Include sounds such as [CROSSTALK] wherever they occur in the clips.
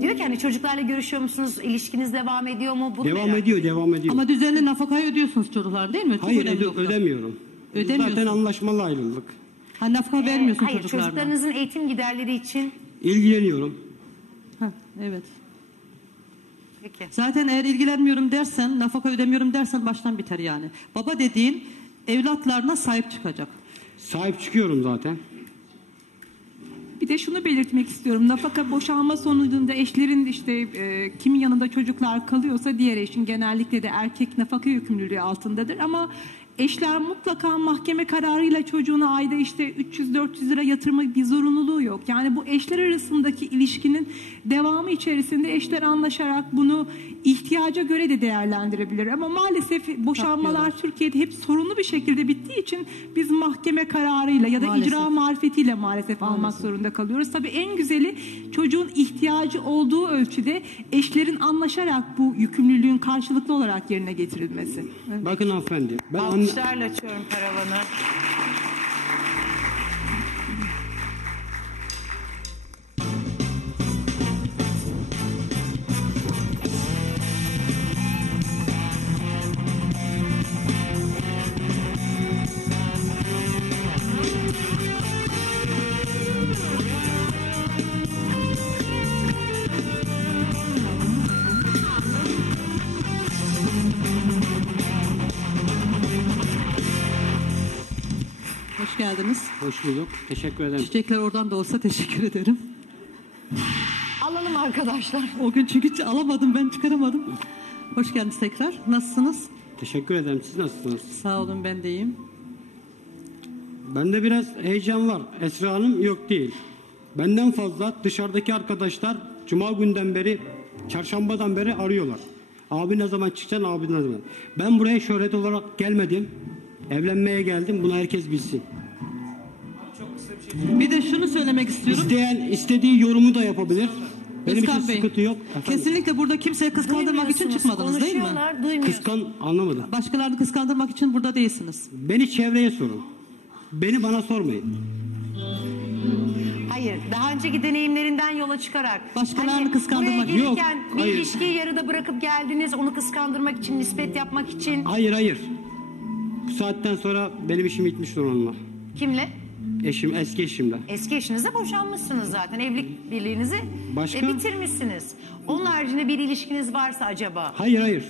Diyor ki hani çocuklarla görüşüyor musunuz? İlişkiniz devam ediyor mu? Bunu Devam merak ediyor, devam ediyor. Ama düzenli nafakayı ödüyorsunuz çocuklar değil mi? Çok Hayır önemli öde- ödemiyorum. Ödemiyorsun. Zaten anlaşmalı ayrıldık. Ha nafaka Ee, vermiyorsun Hayır çocuklarına. çocuklarınızın eğitim giderleri için. İlgileniyorum. Ha, evet. Peki. Zaten eğer ilgilenmiyorum dersen, nafaka ödemiyorum dersen baştan biter yani. Baba dediğin evlatlarına sahip çıkacak. Sahip çıkıyorum zaten. Bir de şunu belirtmek istiyorum. Nafaka boşanma sonucunda eşlerin işte e, kimin yanında çocuklar kalıyorsa diğer eşin genellikle de erkek nafaka yükümlülüğü altındadır. Ama eşler mutlaka mahkeme kararıyla çocuğuna ayda işte 300-400 lira yatırma bir zorunluluğu yok. Yani bu eşler arasındaki ilişkinin devamı içerisinde eşler anlaşarak bunu ihtiyaca göre de değerlendirebilir. Ama maalesef boşanmalar Türkiye'de hep sorunlu bir şekilde bittiği için biz mahkeme kararıyla ya da Maalesef. icra marifetiyle maalesef almak zorunda kalıyoruz. Tabii en güzeli çocuğun ihtiyacı olduğu ölçüde eşlerin anlaşarak bu yükümlülüğün karşılıklı olarak yerine getirilmesi. Bakın hanımefendi. Ben Alkışlarla açıyorum paravanı. Hoş bulduk. Teşekkür ederim. Çiçekler oradan da olsa teşekkür ederim. Alalım arkadaşlar. O gün çünkü alamadım ben çıkaramadım. Hoş geldiniz tekrar. Nasılsınız? Teşekkür ederim. Siz nasılsınız? Sağ olun ben de iyiyim. Bende biraz heyecan var. Esra Hanım yok değil. Benden fazla dışarıdaki arkadaşlar Cuma günden beri, çarşambadan beri arıyorlar. Abi ne zaman çıkacaksın, abi ne zaman? Ben buraya şöhret olarak gelmedim. Evlenmeye geldim. Bunu herkes bilsin. Bir de şunu söylemek istiyorum. İsteyen istediği yorumu da yapabilir. Benim için Özkan Bey, sıkıntı yok. Efendim, Kesinlikle burada kimseye kıskandırmak için çıkmadınız değil mi? Konuşuyorlar. Kıskan anlamadım. Başkalarını kıskandırmak için burada değilsiniz. Beni çevreye sorun. Beni bana sormayın. Hayır, daha önceki deneyimlerinden yola çıkarak. Başkalarını kıskandırmak- Buraya gelirken Yok, bir hayır. ilişkiyi yarıda bırakıp geldiniz, onu kıskandırmak için, nispet yapmak için. Hayır hayır. Bu saatten sonra benim işim bitmiştir onunla. Kimle? Eşim, eski eşimle. Eski eşinizle boşanmışsınız zaten. Evlilik birliğinizi Başka? e, bitirmişsiniz. Onun haricinde bir ilişkiniz varsa acaba? Hayır hayır.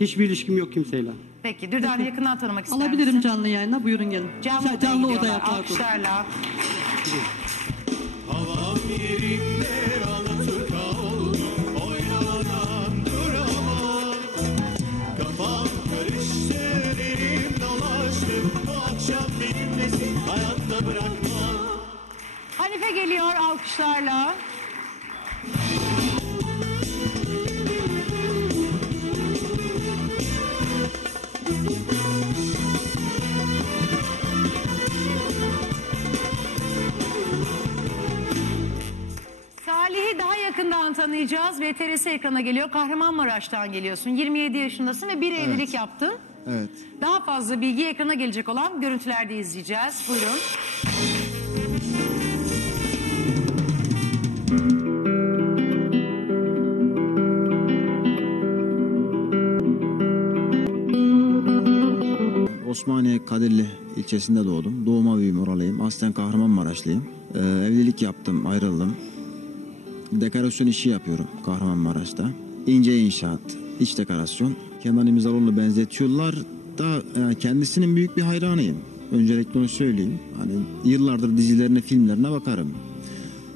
Hiçbir ilişkim yok kimseyle. Peki, Dürdan'ı yakından tanımak ister Alabilirim misin? canlı yayına buyurun gelin. Canlı, Ca- odaya gidiyorlar, yapar. Alkışlarla. Hanife geliyor alkışlarla. Salih'i daha yakından tanıyacağız. VTRS ekrana geliyor. Kahramanmaraş'tan geliyorsun. 27 yaşındasın ve bir evlilik yaptın. Evet. Daha fazla bilgi ekrana gelecek olan görüntülerde izleyeceğiz. Buyurun. Osmaniye Kadirli ilçesinde doğdum. Doğuma büyüme oralıyım. Aslen Kahramanmaraşlıyım. Ee, evlilik yaptım, ayrıldım. Dekorasyon işi yapıyorum Kahramanmaraş'ta. İnce inşaat, iç dekorasyon. Kenan İmirzalıoğlu'nu benzetiyorlar da e, kendisinin büyük bir hayranıyım. Öncelikle onu söyleyeyim. Hani yıllardır dizilerine, filmlerine bakarım.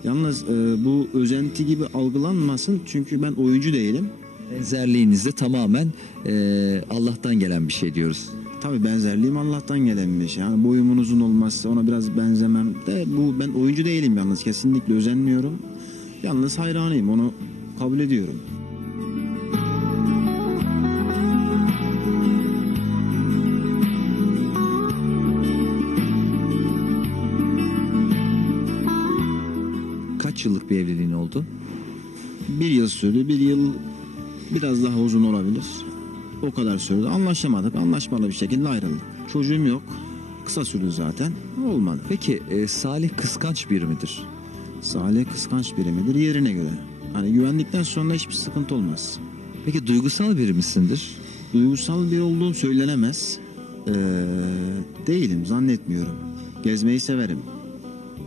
Yalnız e, bu özenti gibi algılanmasın çünkü ben oyuncu değilim. Benzerliğiniz de tamamen eee, Allah'tan gelen bir şey diyoruz. Tabii benzerliğim Allah'tan gelen bir şey. Yani boyumun uzun olması, ona biraz benzemem de bu ben oyuncu değilim yalnız. Kesinlikle özenmiyorum. Yalnız hayranıyım. Onu kabul ediyorum. Kaç yıllık bir evliliğin oldu? Bir yıl sürdü. Bir yıl biraz daha uzun olabilir. O kadar sürdü. Anlaşamadık. Anlaşmalı bir şekilde ayrıldık. Çocuğum yok. Kısa sürdü zaten. Olmadı. Peki eee, Salih kıskanç biri midir? Salih kıskanç biri midir? Yerine göre. Hani güvendikten sonra hiçbir sıkıntı olmaz. Peki duygusal biri misindir? Duygusal bir olduğum söylenemez. Ee, değilim zannetmiyorum. Gezmeyi severim.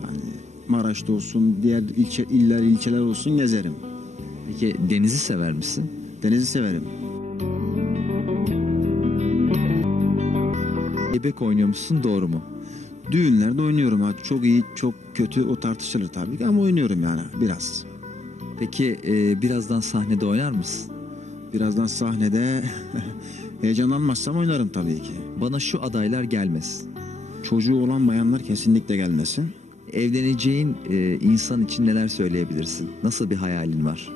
Hani Maraş'ta olsun, diğer ilçe, iller, ilçeler olsun gezerim. Peki denizi sever misin? Denizi severim. Ebek oynuyormuşsun doğru mu? Düğünlerde oynuyorum. Ha. Çok iyi, çok kötü o tartışılır tabii ki ama oynuyorum yani biraz. Peki e, birazdan sahnede oynar mısın? Birazdan sahnede [LAUGHS] heyecanlanmazsam oynarım tabii ki. Bana şu adaylar gelmesin. Çocuğu olan bayanlar kesinlikle gelmesin. Evleneceğin e, insan için neler söyleyebilirsin? Nasıl bir hayalin var?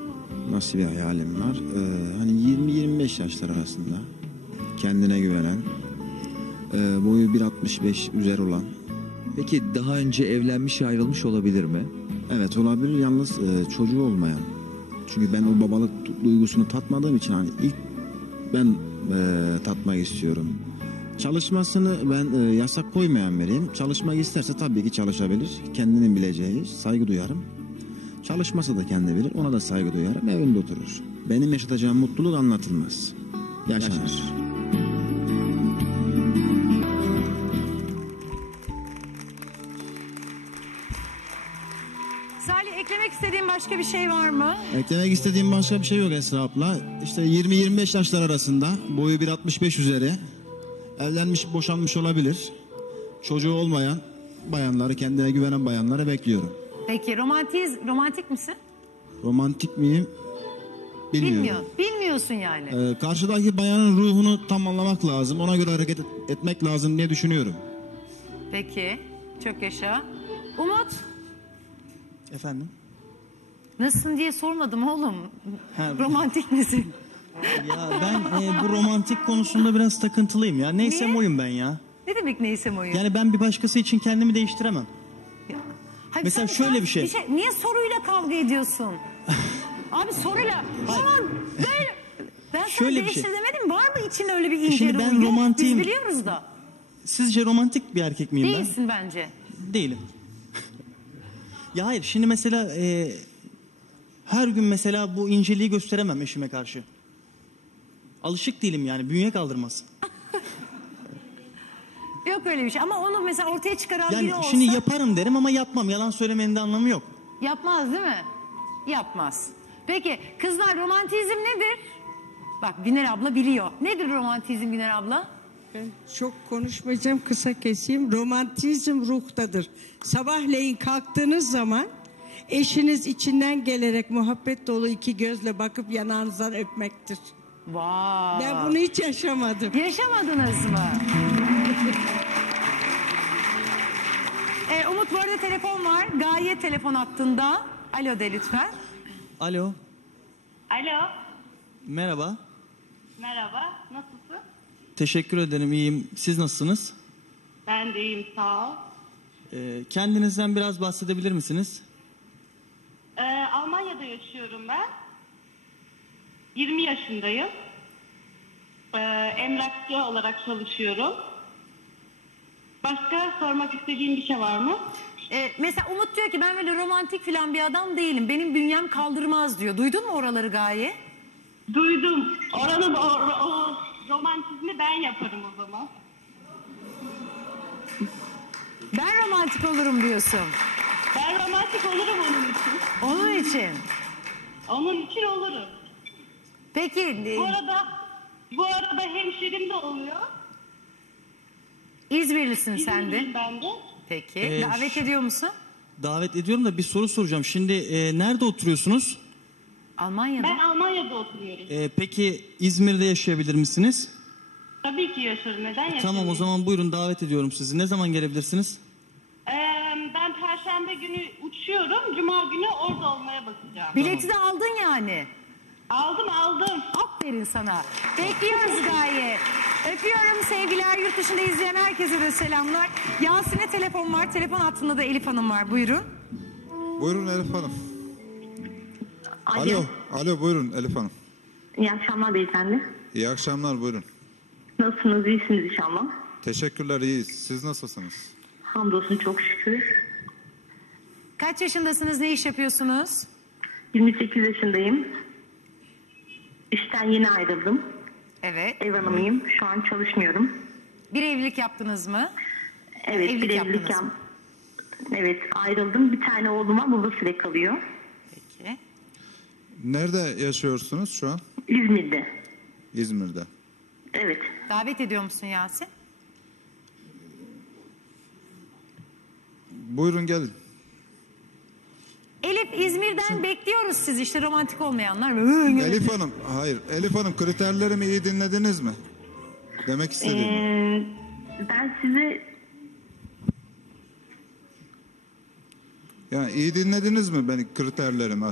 Nasıl bir hayalim var? Ee, hani 20-25 yaşlar arasında kendine güvenen, e, boyu 1.65 üzeri olan. Peki daha önce evlenmiş ayrılmış olabilir mi? Evet olabilir yalnız e, çocuğu olmayan. Çünkü ben o babalık du- duygusunu tatmadığım için hani ilk ben e, tatmak istiyorum. Çalışmasını ben e, yasak koymayan biriyim. Çalışmak isterse tabii ki çalışabilir. Kendinin bileceği saygı duyarım. Çalışmasa da kendi bilir, ona da saygı duyarım, evinde oturur. Benim yaşatacağım mutluluk anlatılmaz. Yaşanır. Salih başka bir şey var mı? Eklemek istediğim başka bir şey yok Esra abla. İşte 20-25 yaşlar arasında boyu 1.65 üzeri evlenmiş boşanmış olabilir. Çocuğu olmayan bayanları kendine güvenen bayanları bekliyorum. Peki romantiz, romantik misin? Romantik miyim? Bilmiyorum. Bilmiyor. Bilmiyorsun yani. Ee, karşıdaki bayanın ruhunu tam anlamak lazım. Ona göre hareket et- etmek lazım diye düşünüyorum. Peki. Çok yaşa. Umut Efendim? Nasılsın diye sormadım oğlum. Ha. [LAUGHS] Romantik misin? Ya ben e, bu romantik konusunda biraz takıntılıyım ya. Neysem Niye? oyum ben ya. Ne demek neyse oyun? Yani ben bir başkası için kendimi değiştiremem. Hayır, mesela sen- şöyle sen bir şey. Niye soruyla kavga ediyorsun? [LAUGHS] Abi soruyla. Böyle. [LAUGHS] Ben sana Şöyle bir değiştir şey. demedim. Var mı içinde öyle bir ince Şimdi ben Yok, romantiyim. Biz biliyoruz da. Sizce romantik bir erkek miyim Değilsin bence. ben? Değilim. ya hayır şimdi mesela e, her gün mesela bu inceliği gösteremem eşime karşı. Alışık değilim yani bünye kaldırmaz. [LAUGHS] Yok öyle bir şey. Ama onu mesela ortaya çıkaran Yani biri olsa şimdi yaparım derim ama yapmam. Yalan söylemenin de anlamı yok. yapmaz değil mi? Yapmaz. Peki kızlar romantizm nedir? Bak Güner abla biliyor. Nedir romantizm Güner abla? Ben çok konuşmayacağım kısa keseyim. Romantizm ruhtadır. Sabahleyin kalktığınız zaman eşiniz içinden gelerek muhabbet dolu iki gözle bakıp yanağınızdan öpmektir. Vay. Ben bunu hiç yaşamadım. Yaşamadınız mı? e, Umut bu arada telefon var. Gaye telefon hattında. Alo de lütfen. Alo. Alo, Merhaba. merhaba. Nasılsın? Teşekkür ederim iyiyim. Siz nasılsınız? Ben de iyiyim, sağ ol. Ee, kendinizden biraz bahsedebilir misiniz? Ee, Almanya'da yaşıyorum ben. 20 yaşındayım. Ee, emlakçı olarak çalışıyorum. Başka sormak istediğin bir şey var mı? E, mesela Umut diyor ki ben böyle romantik falan bir adam değilim. Benim bünyem kaldırmaz diyor. Duydun mu oraları Gaye? Duydum. Oranın o, o romantizmi ben yaparım o zaman. Ben romantik olurum diyorsun. Ben romantik olurum onun için. Onun için. Onun için olurum. Peki e, Bu arada bu arada hemşerim de oluyor. İzmirlisin sen de. İzmirliyim ben de. Peki. Ee, Davet ediyor musun? Davet ediyorum da bir soru soracağım. Şimdi e, nerede oturuyorsunuz? Almanya'da. Ben Almanya'da oturuyorum. E, peki İzmir'de yaşayabilir misiniz? Tabii ki yaşarım. Neden yaşarım? Tamam o zaman buyurun davet ediyorum sizi. Ne zaman gelebilirsiniz? Perşembe günü uçuyorum. Cuma günü orada olmaya bakacağım. Bileti de aldın yani. Aldım aldım. Aferin sana. Bekliyoruz Gaye. Öpüyorum sevgiler. Yurt dışında izleyen herkese de selamlar. Yasin'e telefon var. Telefon hattında da Elif Hanım var. Buyurun. Buyurun Elif Hanım. Alo. Alo buyurun Elif Hanım. İyi akşamlar beyefendi. İyi akşamlar buyurun. Nasılsınız? İyisiniz inşallah. Teşekkürler iyiyiz. Siz nasılsınız? Hamdolsun çok şükür. Kaç yaşındasınız? Ne iş yapıyorsunuz? 28 yaşındayım. İşten yeni ayrıldım. Evet. Ev hanımıyım. Şu an çalışmıyorum. Bir evlilik yaptınız mı? Evet Evlilik bir evlilik yap. mı? Evet ayrıldım. Bir tane oğlum var. Baba süre kalıyor. Peki. Nerede yaşıyorsunuz şu an? İzmir'de. İzmir'de. Evet. Davet ediyor musun Yasin? Buyurun gelin. Elif İzmir'den bekliyoruz siz işte romantik olmayanlar. Elif Hanım, hayır. Elif Hanım kriterlerimi iyi dinlediniz mi? Demek istediğim. Ee, ben size Yani iyi dinlediniz mi beni kriterlerimi?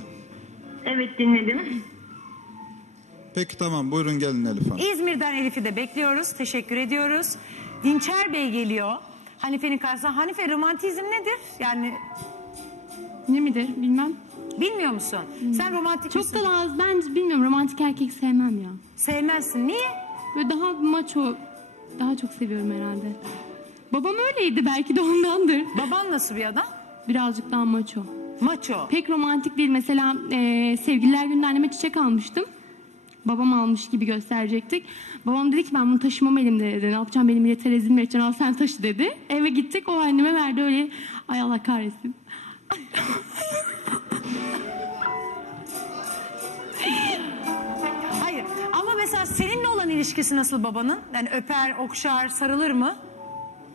evet dinledim. Peki tamam buyurun gelin Elif Hanım. İzmir'den Elif'i de bekliyoruz. Teşekkür ediyoruz. Dinçer Bey geliyor. Hanife'nin karşısına. Hanife romantizm nedir? Yani Ne midir bilmem. bilmiyor musun? Sen romantik Çok misin? da az ben bilmiyorum romantik erkek sevmem ya. Sevmezsin. Niye? Böyle daha maço daha çok seviyorum herhalde. Babam öyleydi belki de ondandır. Baban nasıl bir adam? Birazcık daha maço. Maço. Pek romantik değil. Mesela e, sevgililer gününde anneme çiçek almıştım. Babam almış gibi gösterecektik. Babam dedi ki ben bunu taşımam elimde dedi. Ne yapacağım benim millete rezil mi al sen taşı dedi. Eve gittik o anneme verdi öyle. Ay Allah kahretsin. Hayır. Ama mesela seninle olan ilişkisi nasıl babanın? Yani öper, okşar, sarılır mı?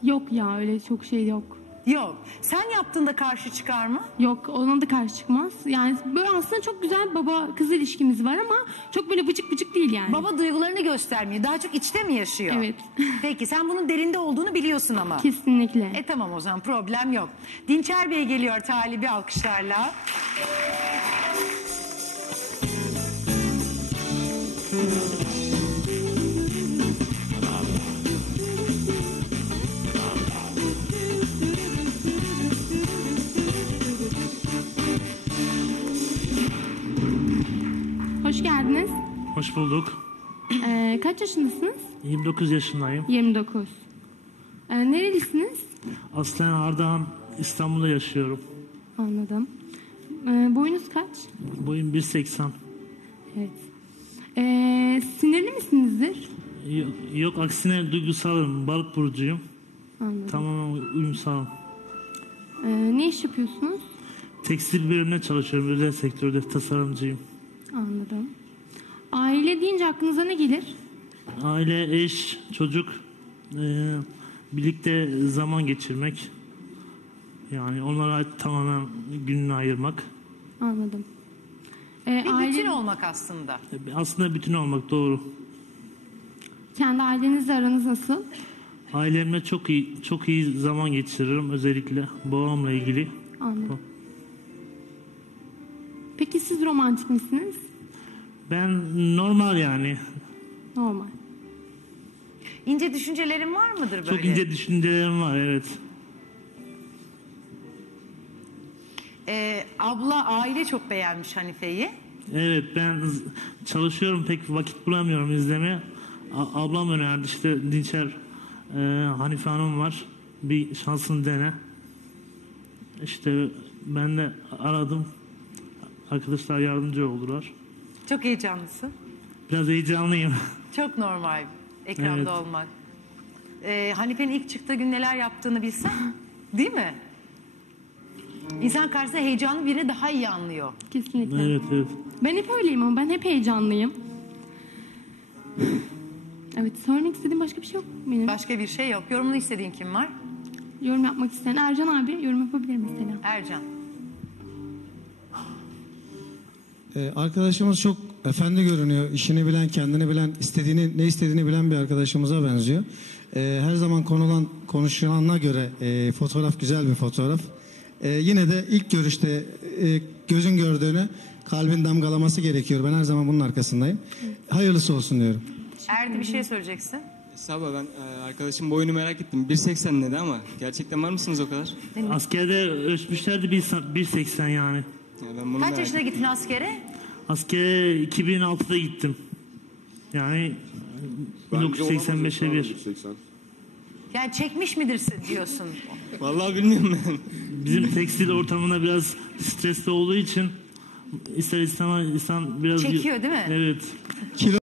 Yok ya öyle çok şey yok. Yok. Sen yaptığında karşı çıkar mı? Yok ona da karşı çıkmaz. Yani böyle aslında çok güzel baba kız ilişkimiz var ama çok böyle bıcık bıcık değil yani. Baba duygularını göstermiyor. Daha çok içte mi yaşıyor? Evet. [LAUGHS] Peki sen bunun derinde olduğunu biliyorsun ama. Kesinlikle. E tamam o zaman problem yok. Dinçer Bey geliyor talibi alkışlarla. Hoş geldiniz. Hoş bulduk. Ee, kaç yaşındasınız? 29 yaşındayım. 29. Ee, nerelisiniz? Aslen Ardahan, İstanbul'da yaşıyorum. Anladım. Ee, boyunuz kaç? Boyum 1.80. Evet. Ee, sinirli misinizdir? Yok, yok aksine duygusalım. Balık burcuyum. Anladım. Tamamen uyumsalım. Ee, ne iş yapıyorsunuz? Tekstil bölümünde çalışıyorum. Özel sektörde tasarımcıyım. Anladım. Aile deyince aklınıza ne gelir? Aile, eş, çocuk eee, birlikte zaman geçirmek. Yani onlara tamamen gününü ayırmak. Anladım. Ee, Bir aile, bütün olmak aslında. Aslında bütün olmak doğru. kendi ailenizle aranız nasıl? Ailemle çok iyi çok iyi zaman geçiririm özellikle babamla ilgili. Anladım. Peki siz romantik misiniz? Ben normal yani Normal. İnce düşüncelerin var mıdır böyle? çok ince düşüncelerim var evet. Ee, abla aile çok beğenmiş Hanife'yi. Evet ben çalışıyorum pek vakit bulamıyorum izlemeye. A- ablam önerdi işte Dinçer e, Hanife Hanım var bir şansını dene. İşte ben de aradım. Arkadaşlar yardımcı oldular. Çok heyecanlısın. Biraz heyecanlıyım. Çok normal ekranda Evet. olmak. Ee, Hanife'nin ilk çıktığı gün neler yaptığını bilsen. Değil mi? İnsan karşısında heyecanlı birini daha iyi anlıyor. Kesinlikle. evet evet. Ben hep öyleyim ama ben hep heyecanlıyım. Evet söylemek istediğim başka bir şey yok benim. Başka bir şey yok. Yorumunu istediğin kim var? Yorum yapmak isteyen Ercan abi yorum yapabilir mesela. Ercan. Ee, arkadaşımız çok efendi görünüyor. İşini bilen, kendini bilen, istediğini ne istediğini bilen bir arkadaşımıza benziyor. Ee, her zaman konulan konuşulana göre e, fotoğraf güzel bir fotoğraf. Ee, yine de ilk görüşte e, gözün gördüğünü kalbin damgalaması gerekiyor. Ben her zaman bunun arkasındayım. Hayırlısı olsun diyorum. Erdi bir şey söyleyeceksin. Sabah ben e, arkadaşım boyunu merak ettim. 1.80 dedi ama gerçekten var mısınız o kadar? Askerde ölçmüşlerdi 1.80 1.80 yani. Ya ben bunu Kaç merak ettim. gittin askere? Askere 2006'da gittim. Yani 1985'e bir. Yani çekmiş midir diyorsun? Vallahi bilmiyorum ben. Bizim tekstil ortamında biraz stresli olduğu için ister istemez insan biraz... Çekiyor değil mi? Evet. Kilo